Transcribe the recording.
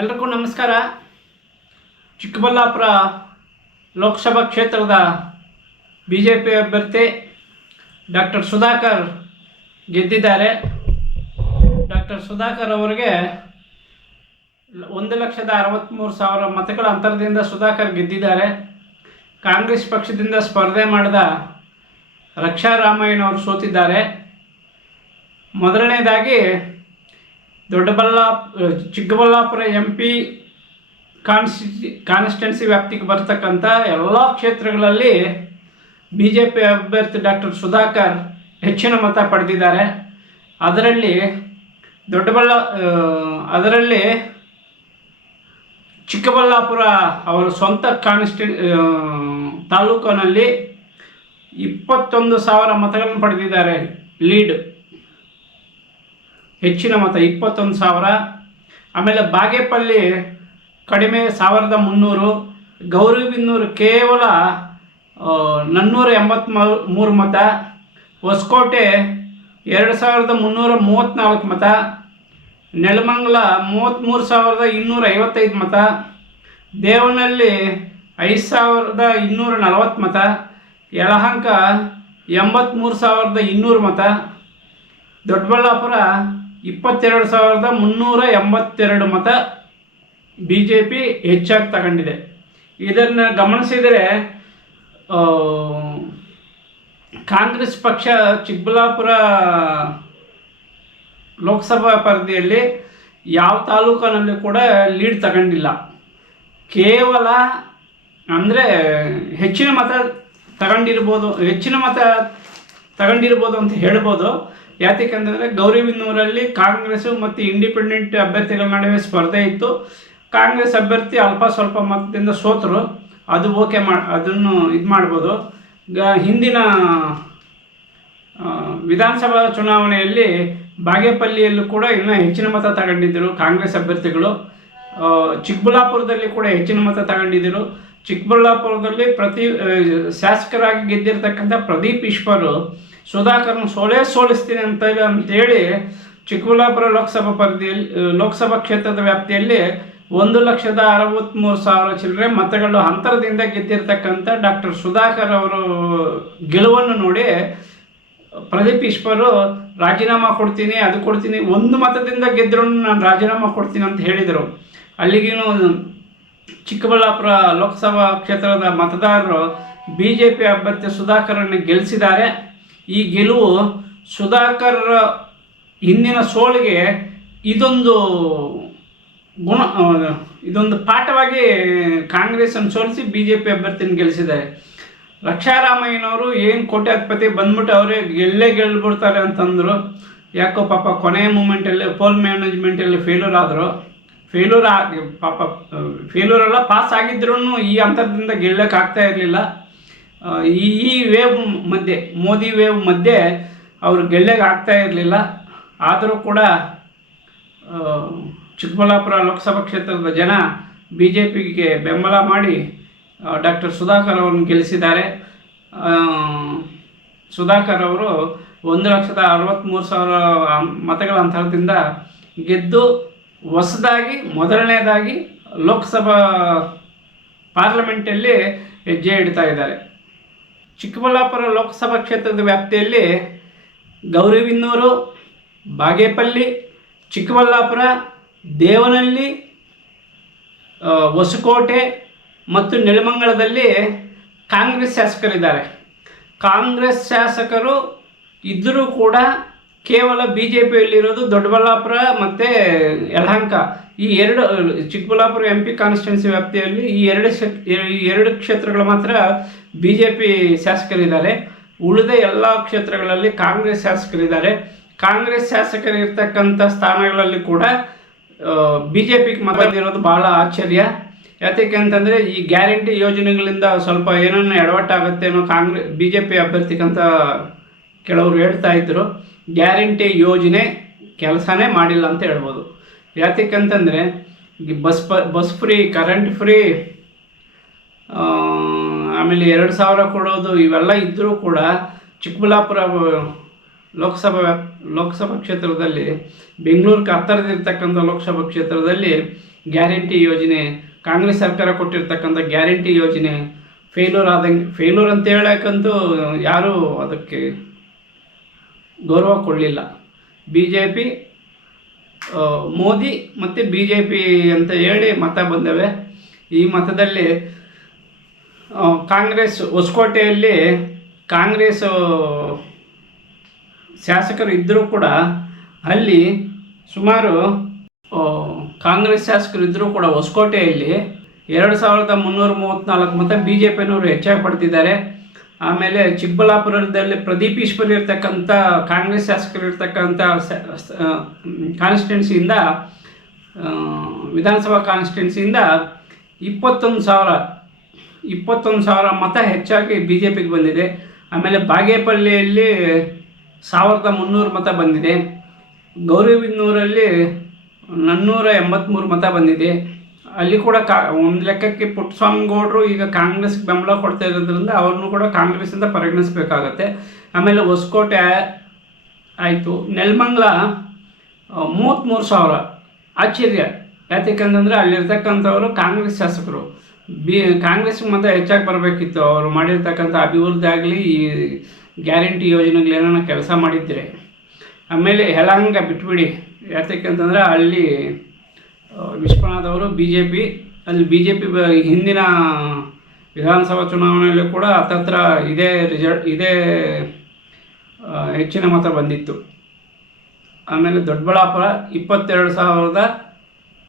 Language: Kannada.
ಎಲ್ರಿಗೂ ನಮಸ್ಕಾರ. ಚಿಕ್ಕಬಳ್ಳಾಪುರ ಲೋಕಸಭಾ ಕ್ಷೇತ್ರದ ಬಿ ಜೆ ಪಿ ಅಭ್ಯರ್ಥಿ ಡಾಕ್ಟರ್ ಸುಧಾಕರ್ ಗೆದ್ದಿದ್ದಾರೆ. ಡಾಕ್ಟರ್ ಸುಧಾಕರ್ ಅವರಿಗೆ ಒಂದು ಲಕ್ಷದ ಅರವತ್ತ್ಮೂರು ಸಾವಿರ ಮತಗಳ ಅಂತರದಿಂದ ಸುಧಾಕರ್ ಗೆದ್ದಿದ್ದಾರೆ. ಕಾಂಗ್ರೆಸ್ ಪಕ್ಷದಿಂದ ಸ್ಪರ್ಧೆ ಮಾಡಿದ ರಕ್ಷಾ ರಾಮಯ್ಯನವರು ಸೋತಿದ್ದಾರೆ. ಮೊದಲನೇದಾಗಿ Doddaballapur Chikkaballapur M P constituency ವ್ಯಾಪ್ತಿಗೆ ಬರ್ತಕ್ಕಂಥ ಎಲ್ಲ ಕ್ಷೇತ್ರಗಳಲ್ಲಿ ಬಿ ಜೆ ಪಿ ಅಭ್ಯರ್ಥಿ ಡಾಕ್ಟರ್ ಸುಧಾಕರ್ ಹೆಚ್ಚಿನ ಮತ ಪಡೆದಿದ್ದಾರೆ. ಅದರಲ್ಲಿ ದೊಡ್ಡಬಳ್ಳಾ ಅದರಲ್ಲಿ ಚಿಕ್ಕಬಳ್ಳಾಪುರ ಅವರ ಸ್ವಂತ ಕಾನ್ಸ್ಟಿ ತಾಲೂಕಿನಲ್ಲಿ ಇಪ್ಪತ್ತೊಂದು ಸಾವಿರ ಮತಗಳನ್ನು ಪಡೆದಿದ್ದಾರೆ ಲೀಡ್. ಹೆಚ್ಚಿನ ಮತ ಇಪ್ಪತ್ತೊಂದು ಸಾವಿರ. ಆಮೇಲೆ ಬಾಗೇಪಲ್ಲಿ ಕಡಿಮೆ ಸಾವಿರದ ಮುನ್ನೂರು. ಗೌರಿಬಿನ್ನೂರು ಕೇವಲ ನಾನ್ನೂರ ಎಂಬತ್ಮೂ ಮೂರು ಮತ. ಹೊಸಕೋಟೆ ಎರಡು ಸಾವಿರದ ಮುನ್ನೂರ ಮೂವತ್ತ್ನಾಲ್ಕು ಮತ. ನೆಲಮಂಗಲ ಮೂವತ್ತ್ಮೂರು ಸಾವಿರದ ಇನ್ನೂರ ಐವತ್ತೈದು ಮತ. ದೇವನಲ್ಲಿ ಐದು ಸಾವಿರದ ಇನ್ನೂರ ನಲವತ್ತು ಮತ. ಯಳಹಂಕ ಎಂಬತ್ತ್ಮೂರು ಸಾವಿರದ ಇನ್ನೂರು ಮತ. ದೊಡ್ಡಬಳ್ಳಾಪುರ ಇಪ್ಪತ್ತೆರಡು ಸಾವಿರದ ಮುನ್ನೂರ ಎಂಬತ್ತೆರಡು ಮತ ಬಿ ಜೆ ಪಿ ಹೆಚ್ಚಾಗಿ ತಗೊಂಡಿದೆ. ಇದನ್ನು ಗಮನಿಸಿದರೆ ಕಾಂಗ್ರೆಸ್ ಪಕ್ಷ ಚಿಕ್ಕಬಳ್ಳಾಪುರ ಲೋಕಸಭಾ ಪರಿಧಿಯಲ್ಲಿ ಯಾವ ತಾಲೂಕಿನಲ್ಲಿ ಕೂಡ ಲೀಡ್ ತಗೊಂಡಿಲ್ಲ. ಕೇವಲ ಅಂದರೆ ಹೆಚ್ಚಿನ ಮತ ತಗೊಂಡಿರ್ಬೋದು, ಹೆಚ್ಚಿನ ಮತ ತಗೊಂಡಿರ್ಬೋದು ಅಂತ ಹೇಳ್ಬೋದು. ಯಾತಕ್ಕಂತಂದರೆ ಗೌರಿಬಿನ್ನೂರಲ್ಲಿ ಕಾಂಗ್ರೆಸ್ಸು ಮತ್ತು ಇಂಡಿಪೆಂಡೆಂಟ್ ಅಭ್ಯರ್ಥಿಗಳ ನಡುವೆ ಸ್ಪರ್ಧೆ ಇತ್ತು. ಕಾಂಗ್ರೆಸ್ ಅಭ್ಯರ್ಥಿ ಅಲ್ಪ ಸ್ವಲ್ಪ ಮತದಿಂದ ಸೋತರು. ಅದು ಓಕೆ ಮಾ, ಅದನ್ನು ಇದು ಮಾಡ್ಬೋದು. ಗ, ಹಿಂದಿನ ವಿಧಾನಸಭಾ ಚುನಾವಣೆಯಲ್ಲಿ ಬಾಗೇಪಲ್ಲಿಯಲ್ಲೂ ಕೂಡ ಇನ್ನೂ ಹೆಚ್ಚಿನ ಮತ ತಗೊಂಡಿದ್ದರು ಕಾಂಗ್ರೆಸ್ ಅಭ್ಯರ್ಥಿಗಳು. ಚಿಕ್ಕಬಳ್ಳಾಪುರದಲ್ಲಿ ಕೂಡ ಹೆಚ್ಚಿನ ಮತ ತಗೊಂಡಿದ್ದರು. ಚಿಕ್ಕಬಳ್ಳಾಪುರದಲ್ಲಿ ಪ್ರತಿ ಶಾಸಕರಾಗಿ ಗೆದ್ದಿರ್ತಕ್ಕಂಥ ಪ್ರದೀಪ್ ಈಶ್ವರು ಸುಧಾಕರ್ನ ಸೋಲೇ ಸೋಲಿಸ್ತೀನಿ ಅಂತ ಅಂತೇಳಿ ಚಿಕ್ಕಬಳ್ಳಾಪುರ ಲೋಕಸಭಾ ಪರಿಧಿಯಲ್ಲಿ ಲೋಕಸಭಾ ಕ್ಷೇತ್ರದ ವ್ಯಾಪ್ತಿಯಲ್ಲಿ ಒಂದು ಲಕ್ಷದ ಅರವತ್ತ್ಮೂರು ಸಾವಿರ ಚಿಲ್ಲರೆ ಮತಗಳು ಅಂತರದಿಂದ ಗೆದ್ದಿರ್ತಕ್ಕಂಥ ಡಾಕ್ಟರ್ ಸುಧಾಕರ್ ಅವರು ಗೆಲುವನ್ನು ನೋಡಿ ಪ್ರದೀಪ್ ಈಶ್ವರು ರಾಜೀನಾಮಾ ಕೊಡ್ತೀನಿ, ಅದು ಕೊಡ್ತೀನಿ, ಒಂದು ಮತದಿಂದ ಗೆದ್ದರೂ ನಾನು ರಾಜೀನಾಮೆ ಕೊಡ್ತೀನಿ ಅಂತ ಹೇಳಿದರು. ಅಲ್ಲಿಗೇನು ಚಿಕ್ಕಬಳ್ಳಾಪುರ ಲೋಕಸಭಾ ಕ್ಷೇತ್ರದ ಮತದಾರರು ಬಿ ಜೆ ಪಿ ಅಭ್ಯರ್ಥಿ ಸುಧಾಕರನ್ನು ಗೆಲ್ಲಿಸಿದ್ದಾರೆ ಈ ಗೆಲುವು ಸುಧಾಕರ್ ಹಿಂದಿನ ಸೋಳಿಗೆ ಇದೊಂದು ಗುಣ ಇದೊಂದು ಪಾಠವಾಗಿ ಕಾಂಗ್ರೆಸ್ಸನ್ನು ಸೋಲಿಸಿ ಬಿ ಜೆ ಪಿ ಅಭ್ಯರ್ಥಿನ ಗೆಲ್ಲಿಸಿದ್ದಾರೆ. ರಕ್ಷಾರಾಮಯ್ಯನವರು ಏನು ಕೋಟ್ಯಾಧಿಪತಿ ಬಂದ್ಬಿಟ್ಟು ಅವರೇ ಗೆಲ್ಲೇ ಗೆಲ್ಬಿಡ್ತಾರೆ ಅಂತಂದರು, ಯಾಕೋ ಪಾಪ ಕೊನೆಯ ಮೂಮೆಂಟಲ್ಲಿ ಪೋಲ್ ಮ್ಯಾನೇಜ್ಮೆಂಟಲ್ಲಿ ಫೇಲ್ಯೂರ್ ಆದರು. ಫೇಲ್ಯೂರ್ ಆಗಿ ಪಾಪ ಫೇಲ್ಯೂರ್ ಎಲ್ಲ ಪಾಸ್ ಆಗಿದ್ರೂ ಈ ಅಂತರದಿಂದ ಗೆಲ್ಲಕ್ಕೆ ಆಗ್ತಾ ಇರಲಿಲ್ಲ. ಈ ವೇವ್ ಮಧ್ಯೆ, ಮೋದಿ ವೇವ್ ಮಧ್ಯೆ ಅವರು ಗೆಲ್ಲೆಗೆ ಆಗ್ತಾ ಇರಲಿಲ್ಲ. ಆದರೂ ಕೂಡ ಚಿಕ್ಕಬಳ್ಳಾಪುರ ಲೋಕಸಭಾ ಕ್ಷೇತ್ರದ ಜನ ಬಿ ಜೆ ಪಿಗೆ ಬೆಂಬಲ ಮಾಡಿ ಡಾಕ್ಟರ್ ಸುಧಾಕರ್ ಅವರನ್ನು ಗೆಲ್ಲಿಸಿದ್ದಾರೆ. ಸುಧಾಕರ್ ಅವರು ಒಂದು ಲಕ್ಷದ ಅರವತ್ತ್ಮೂರು ಸಾವಿರ ಮತಗಳ ಅಂತರದಿಂದ ಗೆದ್ದು ಹೊಸದಾಗಿ, ಮೊದಲನೇದಾಗಿ ಲೋಕಸಭಾ ಪಾರ್ಲಿಮೆಂಟಲ್ಲಿ ಹೆಜ್ಜೆ ಇಡ್ತಾ ಇದ್ದಾರೆ. ಚಿಕ್ಕಬಳ್ಳಾಪುರ ಲೋಕಸಭಾ ಕ್ಷೇತ್ರದ ವ್ಯಾಪ್ತಿಯಲ್ಲಿ ಗೌರಿಬಿನ್ನೂರು ಬಾಗೇಪಲ್ಲಿ, ಚಿಕ್ಕಬಳ್ಳಾಪುರ, ದೇವನಹಳ್ಳಿ ಹೊಸಕೋಟೆ ಮತ್ತು ನೆಲಮಂಗಲದಲ್ಲಿ ಕಾಂಗ್ರೆಸ್ ಶಾಸಕರಿದ್ದಾರೆ. ಕಾಂಗ್ರೆಸ್ ಶಾಸಕರು ಇದ್ದರೂ ಕೂಡ ಕೇವಲ ಬಿ ಜೆ ಪಿಯಲ್ಲಿರೋದು ದೊಡ್ಡಬಳ್ಳಾಪುರ ಮತ್ತು ಯಲಹಂಕ. ಈ ಎರಡು, ಚಿಕ್ಕಬಳ್ಳಾಪುರ ಎಂ ಪಿ ಕಾನ್ಸ್ಟಿಟ್ಯೂನ್ಸಿ ವ್ಯಾಪ್ತಿಯಲ್ಲಿ ಈ ಎರಡು ಈ ಎರಡು ಕ್ಷೇತ್ರಗಳು ಮಾತ್ರ ಬಿ ಜೆ ಪಿ ಶಾಸಕರಿದ್ದಾರೆ. ಉಳಿದ ಎಲ್ಲ ಕ್ಷೇತ್ರಗಳಲ್ಲಿ ಕಾಂಗ್ರೆಸ್ ಶಾಸಕರಿದ್ದಾರೆ. ಕಾಂಗ್ರೆಸ್ ಶಾಸಕರಿರ್ತಕ್ಕಂಥ ಸ್ಥಾನಗಳಲ್ಲಿ ಕೂಡ ಬಿ ಜೆ ಪಿಗೆ ಮತ ಬಂದಿರೋದು ಬಹಳ ಆಶ್ಚರ್ಯ. ಯಾತಕ್ಕೆ ಅಂತಂದರೆ, ಈ ಗ್ಯಾರಂಟಿ ಯೋಜನೆಗಳಿಂದ ಸ್ವಲ್ಪ ಏನನ್ನ ಎಡವಟ್ಟಾಗುತ್ತೆ ಅನ್ನೋ ಕಾಂಗ್ರೆಸ್ ಬಿ ಜೆ ಪಿ ಅಭ್ಯರ್ಥಿಗಂತ ಕೆಲವರು ಹೇಳ್ತಾ ಇದ್ದರು ಗ್ಯಾರಂಟಿ ಯೋಜನೆ ಕೆಲಸನೇ ಮಾಡಿಲ್ಲ ಅಂತ ಹೇಳ್ಬೋದು. ಯಾತಕ್ಕಂತಂದರೆ ಅಂತಂದರೆ bus bus free, current free ಆಮೇಲೆ ಎರಡು ಸಾವಿರ ಕೊಡೋದು ಇವೆಲ್ಲ ಇದ್ದರೂ ಕೂಡ ಚಿಕ್ಕಬಳ್ಳಾಪುರ ಲೋಕಸಭಾ ಲೋಕಸಭಾ ಕ್ಷೇತ್ರದಲ್ಲಿ, ಬೆಂಗಳೂರಿಗೆ ಹತ್ತಿರದಿರ್ತಕ್ಕಂಥ ಲೋಕಸಭಾ ಕ್ಷೇತ್ರದಲ್ಲಿ ಗ್ಯಾರಂಟಿ ಯೋಜನೆ, ಕಾಂಗ್ರೆಸ್ ಸರ್ಕಾರ ಕೊಟ್ಟಿರ್ತಕ್ಕಂಥ ಗ್ಯಾರಂಟಿ ಯೋಜನೆ ಫೇಲ್ಯೂರ್ ಆದಂಗೆ ಫೇಲ್ಯೂರ್ ಅಂತ ಹೇಳಕ್ಕಂತೂ ಯಾರೂ ಅದಕ್ಕೆ ಗೌರವ ಕೊಡಲಿಲ್ಲ. ಬಿ ಜೆ ಪಿ ಮೋದಿ ಮತ್ತು ಬಿ ಜೆ ಪಿ ಅಂತ ಹೇಳಿ ಮತ ಬಂದವೆ. ಈ ಮತದಲ್ಲಿ ಕಾಂಗ್ರೆಸ್ ಹೊಸಕೋಟೆಯಲ್ಲಿ ಕಾಂಗ್ರೆಸ್ ಶಾಸಕರು ಇದ್ದರೂ ಕೂಡ ಅಲ್ಲಿ ಸುಮಾರು ಕಾಂಗ್ರೆಸ್ ಶಾಸಕರು ಇದ್ದರೂ ಕೂಡ ಹೊಸಕೋಟೆಯಲ್ಲಿ ಎರಡು ಸಾವಿರದ ಮುನ್ನೂರ ಮೂವತ್ತ್ನಾಲ್ಕು ಮತ ಬಿ ಜೆ ಪಿನವರು ಹೆಚ್ಚಾಗಿ ಪಡ್ತಿದ್ದಾರೆ. ಆಮೇಲೆ ಚಿಕ್ಕಬಳ್ಳಾಪುರದಲ್ಲಿ ಪ್ರದೀಪ್ ಈಶ್ವರ್ ಇರ್ತಕ್ಕಂಥ, ಕಾಂಗ್ರೆಸ್ ಶಾಸಕರು ಇರ್ತಕ್ಕಂಥ ಕಾನ್ಸ್ಟಿಟ್ಯೂನ್ಸಿಯಿಂದ ವಿಧಾನಸಭಾ ಕಾನ್ಸ್ಟಿಟ್ಯೂನ್ಸಿಯಿಂದ ಇಪ್ಪತ್ತೊಂದು ಸಾವಿರ ಇಪ್ಪತ್ತೊಂದು ಸಾವಿರ ಮತ ಹೆಚ್ಚಾಗಿ ಬಿ ಜೆ ಪಿಗೆ ಬಂದಿದೆ. ಆಮೇಲೆ ಬಾಗೇಪಲ್ಲಿಯಲ್ಲಿ ಸಾವಿರದ ಮುನ್ನೂರು ಮತ ಬಂದಿದೆ. ಗೌರಿಬಿದನೂರಲ್ಲಿ ನಾನ್ನೂರ ಎಂಬತ್ತ್ಮೂರು ಮತ ಬಂದಿದೆ. ಅಲ್ಲಿ ಕೂಡ ಕಾ, ಒಂದು ಲೆಕ್ಕಕ್ಕೆ ಪುಟ್ಟಸ್ವಾಮಿಗೌಡರು ಈಗ ಕಾಂಗ್ರೆಸ್ಗೆ ಬೆಂಬಲ ಕೊಡ್ತಾ ಇರೋದ್ರಿಂದ ಅವ್ರನ್ನೂ ಕೂಡ ಕಾಂಗ್ರೆಸ್ಸಿಂದ ಪರಿಗಣಿಸಬೇಕಾಗತ್ತೆ. ಆಮೇಲೆ ಹೊಸಕೋಟೆ ಆಯಿತು. ನೆಲಮಂಗ್ಲ ಮೂವತ್ತ್ಮೂರು ಸಾವಿರ ಆಶ್ಚರ್ಯ. ಯಾತಕ್ಕಂತಂದರೆ ಅಲ್ಲಿರ್ತಕ್ಕಂಥವರು ಕಾಂಗ್ರೆಸ್ ಶಾಸಕರು. ಬಿ, ಕಾಂಗ್ರೆಸ್ ಮತ್ತೆ ಹೆಚ್ಚಾಗಿ ಬರಬೇಕಿತ್ತು. ಅವರು ಮಾಡಿರ್ತಕ್ಕಂಥ ಅಭಿವೃದ್ಧಿ ಆಗಲಿ, ಈ ಗ್ಯಾರಂಟಿ ಯೋಜನೆಗಳೇನ ಕೆಲಸ ಮಾಡಿದ್ದರೆ ಆಮೇಲೆ ಯಲಹಂಕ ಬಿಟ್ಬಿಡಿ. ಯಾತಕ್ಕಂತಂದ್ರೆ ಅಲ್ಲಿ ವಿಶ್ವನಾಥ್ ಅವರು ಬಿ ಜೆ ಪಿ ಅಲ್ಲಿ ಬಿ ಜೆ ಪಿ ಹಿಂದಿನ ವಿಧಾನಸಭಾ ಚುನಾವಣೆಯಲ್ಲೂ ಕೂಡ ಹತ್ತತ್ರ ಇದೇ ರಿಸಲ್ಟ್ ಇದೇ ಹೆಚ್ಚಿನ ಮತ ಬಂದಿತ್ತು. ಆಮೇಲೆ ದೊಡ್ಡಬಳ್ಳಾಪುರ ಇಪ್ಪತ್ತೆರಡು ಸಾವಿರದ